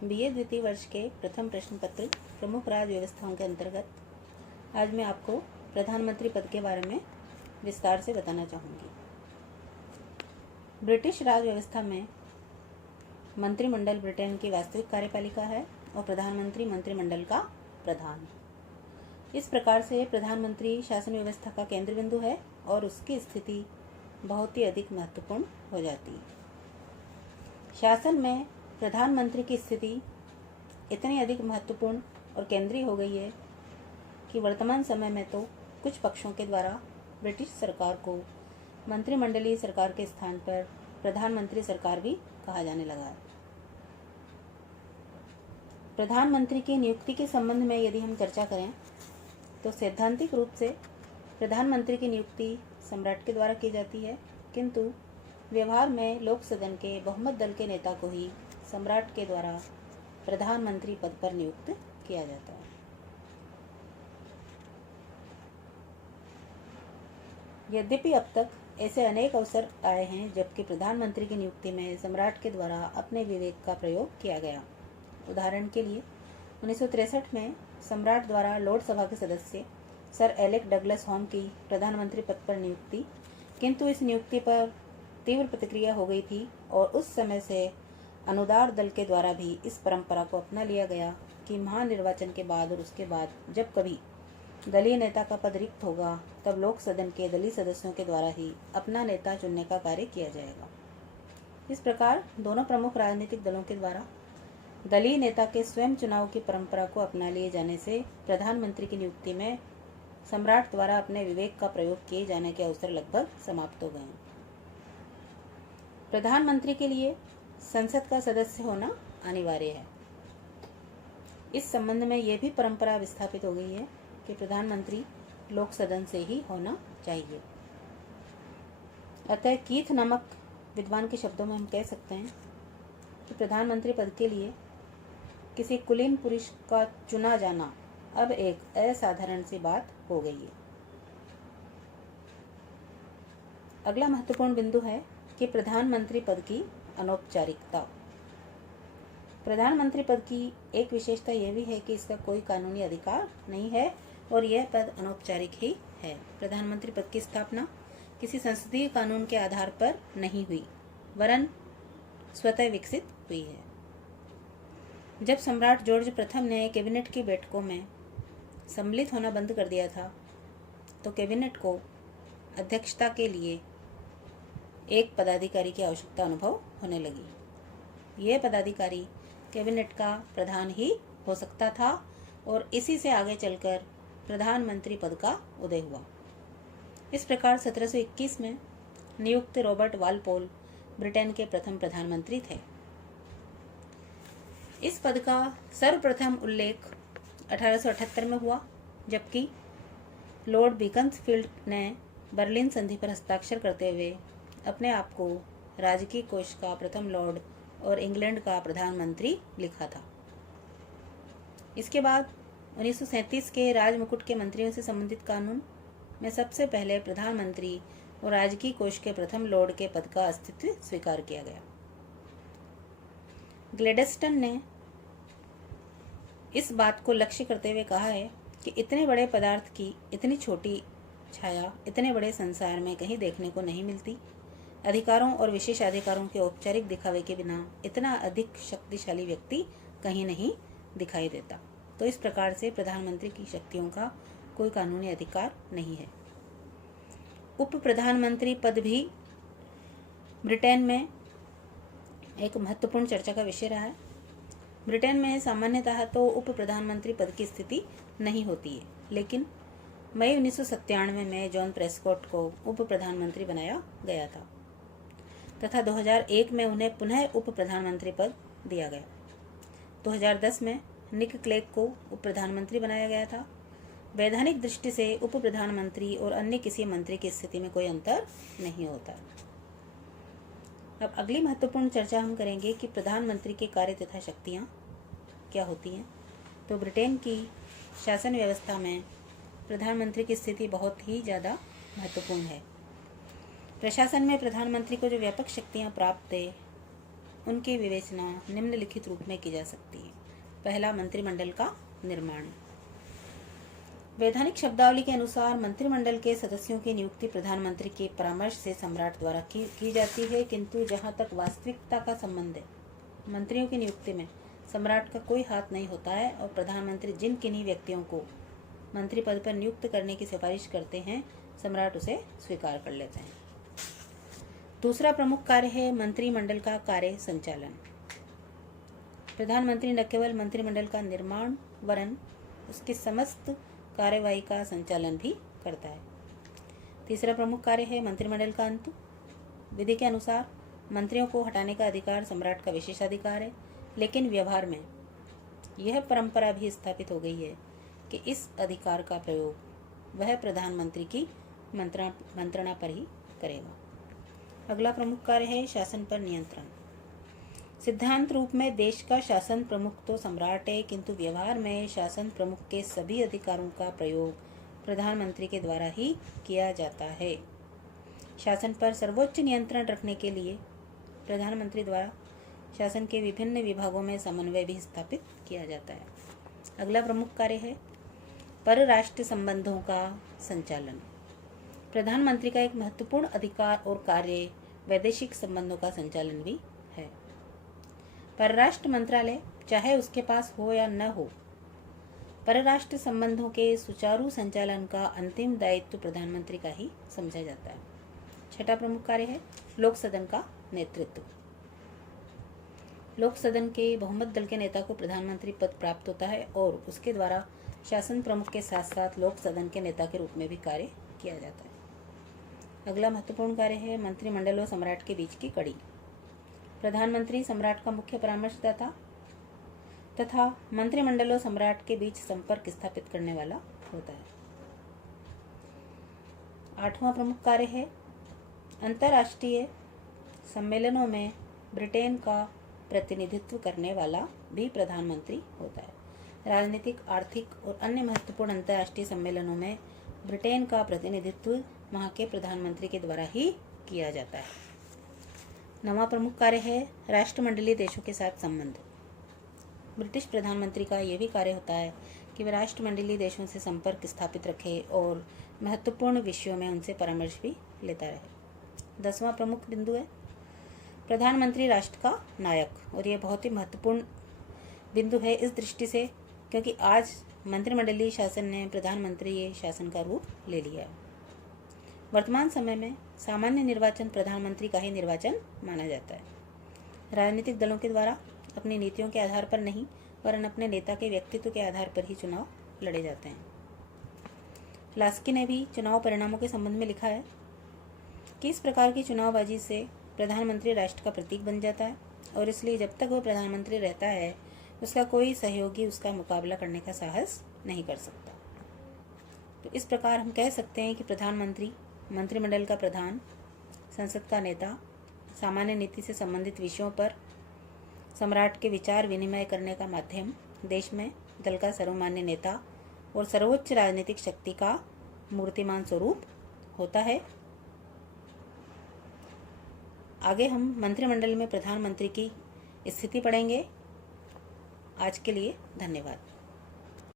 BA द्वितीय वर्ष के प्रथम प्रश्न पत्र प्रमुख राज्य व्यवस्थाओं के अंतर्गत आज मैं आपको प्रधानमंत्री पद के बारे में विस्तार से बताना चाहूँगी। ब्रिटिश राज व्यवस्था में मंत्रिमंडल ब्रिटेन की वास्तविक कार्यपालिका है और प्रधानमंत्री मंत्रिमंडल का प्रधान। इस प्रकार से प्रधानमंत्री शासन व्यवस्था का केंद्र बिंदु है और उसकी स्थिति बहुत ही अधिक महत्वपूर्ण हो जाती है। शासन में प्रधानमंत्री की स्थिति इतनी अधिक महत्वपूर्ण और केंद्रीय हो गई है कि वर्तमान समय में तो कुछ पक्षों के द्वारा ब्रिटिश सरकार को मंत्रिमंडलीय सरकार के स्थान पर प्रधानमंत्री सरकार भी कहा जाने लगा है। प्रधानमंत्री की नियुक्ति के संबंध में यदि हम चर्चा करें तो सैद्धांतिक रूप से प्रधानमंत्री की नियुक्ति सम्राट के द्वारा की जाती है, किंतु व्यवहार में लोक सदन के बहुमत दल के नेता को ही सम्राट के द्वारा प्रधानमंत्री पद पर नियुक्त किया जाता है। यद्यपि अब तक ऐसे अनेक अवसर आए हैं जबकि प्रधानमंत्री की नियुक्ति में सम्राट के द्वारा अपने विवेक का प्रयोग किया गया। उदाहरण के लिए 1963 में सम्राट द्वारा लॉर्ड सभा के सदस्य सर एलेक डगलस होम की प्रधानमंत्री पद पर नियुक्ति, किंतु इस नियुक्ति पर तीव्र प्रतिक्रिया हो गई थी और उस समय से अनुदार दल के द्वारा भी इस परंपरा को अपना लिया गया कि महानिर्वाचन के बाद और उसके बाद जब कभी दलीय नेता का पद रिक्त होगा तब लोक सदन के दलीय सदस्यों के द्वारा ही अपना नेता चुनने का कार्य किया जाएगा। इस प्रकार दोनों प्रमुख राजनीतिक दलों के द्वारा दलीय नेता के स्वयं चुनाव की परंपरा को अपना लिए जाने से प्रधानमंत्री की नियुक्ति में सम्राट द्वारा अपने विवेक का प्रयोग किए जाने के अवसर लगभग समाप्त हो गए। प्रधानमंत्री के लिए संसद का सदस्य होना अनिवार्य है। इस संबंध में यह भी परंपरा विस्थापित हो गई है कि प्रधानमंत्री लोक सदन से ही होना चाहिए। अतः कीथ नामक विद्वान के शब्दों में हम कह सकते हैं कि प्रधानमंत्री पद के लिए किसी कुलीन पुरुष का चुना जाना अब एक असाधारण सी बात हो गई है। अगला महत्वपूर्ण बिंदु है कि प्रधानमंत्री पद की अनौपचारिकता। प्रधानमंत्री पद की एक विशेषता यह भी है कि इसका कोई कानूनी अधिकार नहीं है और यह पद अनौपचारिक ही है। प्रधानमंत्री पद की स्थापना किसी संसदीय कानून के आधार पर नहीं हुई, वरन स्वतः विकसित हुई है। जब सम्राट जॉर्ज प्रथम ने कैबिनेट की बैठकों में सम्मिलित होना बंद कर दिया था तो कैबिनेट को अध्यक्षता के लिए एक पदाधिकारी की आवश्यकता अनुभव होने लगी। यह पदाधिकारी कैबिनेट का प्रधान ही हो सकता था और इसी से आगे चलकर प्रधानमंत्री पद का उदय हुआ। इस प्रकार 1721 में नियुक्त रॉबर्ट वालपोल ब्रिटेन के प्रथम प्रधानमंत्री थे। इस पद का सर्वप्रथम उल्लेख 1878 में हुआ, जबकि लॉर्ड बीकन्सफील्ड ने बर्लिन संधि पर हस्ताक्षर करते हुए अपने आप को राजकीय कोष का प्रथम लॉर्ड और इंग्लैंड का प्रधानमंत्री लिखा था। इसके बाद 1937 के राजमुकुट के मंत्रियों से संबंधित कानून में सबसे पहले प्रधानमंत्री और राजकीय कोष के प्रथम लॉर्ड के पद का अस्तित्व स्वीकार किया गया। ग्लेडस्टन ने इस बात को लक्ष्य करते हुए कहा है कि इतने बड़े पदार्थ की इतनी छोटी छाया इतने बड़े संसार में कहीं देखने को नहीं मिलती। अधिकारों और विशेषाधिकारों के औपचारिक दिखावे के बिना इतना अधिक शक्तिशाली व्यक्ति कहीं नहीं दिखाई देता। तो इस प्रकार से प्रधानमंत्री की शक्तियों का कोई कानूनी अधिकार नहीं है। उप प्रधानमंत्री पद भी ब्रिटेन में एक महत्वपूर्ण चर्चा का विषय रहा है। ब्रिटेन में सामान्यतः तो उप प्रधानमंत्री पद की स्थिति नहीं होती है, लेकिन मई 1997 में जॉन प्रेस्कॉट को उप प्रधानमंत्री बनाया गया था तथा 2001 में उन्हें पुनः उप प्रधानमंत्री पद दिया गया। 2010 में निक क्लेग को उप प्रधानमंत्री बनाया गया था। वैधानिक दृष्टि से उप प्रधानमंत्री और अन्य किसी मंत्री की स्थिति में कोई अंतर नहीं होता। अब अगली महत्वपूर्ण चर्चा हम करेंगे कि प्रधानमंत्री के कार्य तथा शक्तियाँ क्या होती हैं। तो ब्रिटेन की शासन व्यवस्था में प्रधानमंत्री की स्थिति बहुत ही ज़्यादा महत्वपूर्ण है। प्रशासन में प्रधानमंत्री को जो व्यापक शक्तियाँ प्राप्त है उनकी विवेचना निम्नलिखित रूप में की जा सकती है। पहला, मंत्रिमंडल का निर्माण। वैधानिक शब्दावली के अनुसार मंत्रिमंडल के सदस्यों की नियुक्ति प्रधानमंत्री के परामर्श से सम्राट द्वारा की जाती है, किंतु जहां तक वास्तविकता का संबंध है, मंत्रियों की नियुक्ति में सम्राट का कोई हाथ नहीं होता है और प्रधानमंत्री जिन किन्हीं व्यक्तियों को मंत्री पद पर नियुक्त करने की सिफारिश करते हैं, सम्राट उसे स्वीकार कर लेते हैं। दूसरा प्रमुख कार्य है मंत्रिमंडल का कार्य संचालन। प्रधानमंत्री न केवल मंत्रिमंडल का निर्माण वरन उसकी समस्त कार्यवाही का संचालन भी करता है। तीसरा प्रमुख कार्य है मंत्रिमंडल का अंत। विधि के अनुसार मंत्रियों को हटाने का अधिकार सम्राट का विशेषाधिकार है, लेकिन व्यवहार में यह परंपरा भी स्थापित हो गई है कि इस अधिकार का प्रयोग वह प्रधानमंत्री की मंत्रणा पर ही करेगा। अगला प्रमुख कार्य है शासन पर नियंत्रण। सिद्धांत रूप में देश का शासन प्रमुख तो सम्राट है, किंतु व्यवहार में शासन प्रमुख के सभी अधिकारों का प्रयोग प्रधानमंत्री के द्वारा ही किया जाता है। शासन पर सर्वोच्च नियंत्रण रखने के लिए प्रधानमंत्री द्वारा शासन के विभिन्न विभागों में समन्वय भी स्थापित किया जाता है। अगला प्रमुख कार्य है परराष्ट्र संबंधों का संचालन। प्रधानमंत्री का एक महत्वपूर्ण अधिकार और कार्य वैदेशिक संबंधों का संचालन भी है। परराष्ट्र मंत्रालय चाहे उसके पास हो या न हो, परराष्ट्र संबंधों के सुचारू संचालन का अंतिम दायित्व प्रधानमंत्री का ही समझा जाता है। छठा प्रमुख कार्य है लोक सदन का नेतृत्व। लोक सदन के बहुमत दल के नेता को प्रधानमंत्री पद प्राप्त होता है और उसके द्वारा शासन प्रमुख के साथ साथ लोक सदन के नेता के रूप में भी कार्य किया जाता है। अगला महत्वपूर्ण कार्य है मंत्रिमंडल और सम्राट के बीच की कड़ी। प्रधानमंत्री सम्राट का मुख्य परामर्शदाता तथा मंत्रिमंडल और सम्राट के बीच संपर्क स्थापित करने वाला होता है। आठवां प्रमुख कार्य है अंतर्राष्ट्रीय सम्मेलनों में ब्रिटेन का प्रतिनिधित्व करने वाला भी प्रधानमंत्री होता है। राजनीतिक, आर्थिक और अन्य महत्वपूर्ण अंतर्राष्ट्रीय सम्मेलनों में ब्रिटेन का प्रतिनिधित्व वहाँ के प्रधानमंत्री के द्वारा ही किया जाता है। नवा प्रमुख कार्य है राष्ट्रमंडलीय देशों के साथ संबंध। ब्रिटिश प्रधानमंत्री का यह भी कार्य होता है कि वह राष्ट्रमंडलीय देशों से संपर्क स्थापित रखे और महत्वपूर्ण विषयों में उनसे परामर्श भी लेता रहे। 10वां प्रमुख बिंदु है प्रधानमंत्री राष्ट्र का नायक, और यह बहुत ही महत्वपूर्ण बिंदु है इस दृष्टि से क्योंकि आज मंत्रिमंडलीय शासन ने प्रधानमंत्री शासन का रूप ले लिया है। वर्तमान समय में सामान्य निर्वाचन प्रधानमंत्री का ही निर्वाचन माना जाता है। राजनीतिक दलों के द्वारा अपनी नीतियों के आधार पर नहीं वरन अपने नेता के व्यक्तित्व के आधार पर ही चुनाव लड़े जाते हैं। लास्की ने भी चुनाव परिणामों के संबंध में लिखा है कि इस प्रकार की चुनावबाजी से प्रधानमंत्री राष्ट्र का प्रतीक बन जाता है और इसलिए जब तक वह प्रधानमंत्री रहता है उसका कोई सहयोगी उसका मुकाबला करने का साहस नहीं कर सकता। तो इस प्रकार हम कह सकते हैं कि प्रधानमंत्री मंत्रिमंडल का प्रधान, संसद का नेता, सामान्य नीति से संबंधित विषयों पर सम्राट के विचार विनिमय करने का माध्यम, देश में दल का सर्वमान्य नेता और सर्वोच्च राजनीतिक शक्ति का मूर्तिमान स्वरूप होता है। आगे हम मंत्रिमंडल में प्रधानमंत्री की स्थिति पढ़ेंगे। आज के लिए धन्यवाद।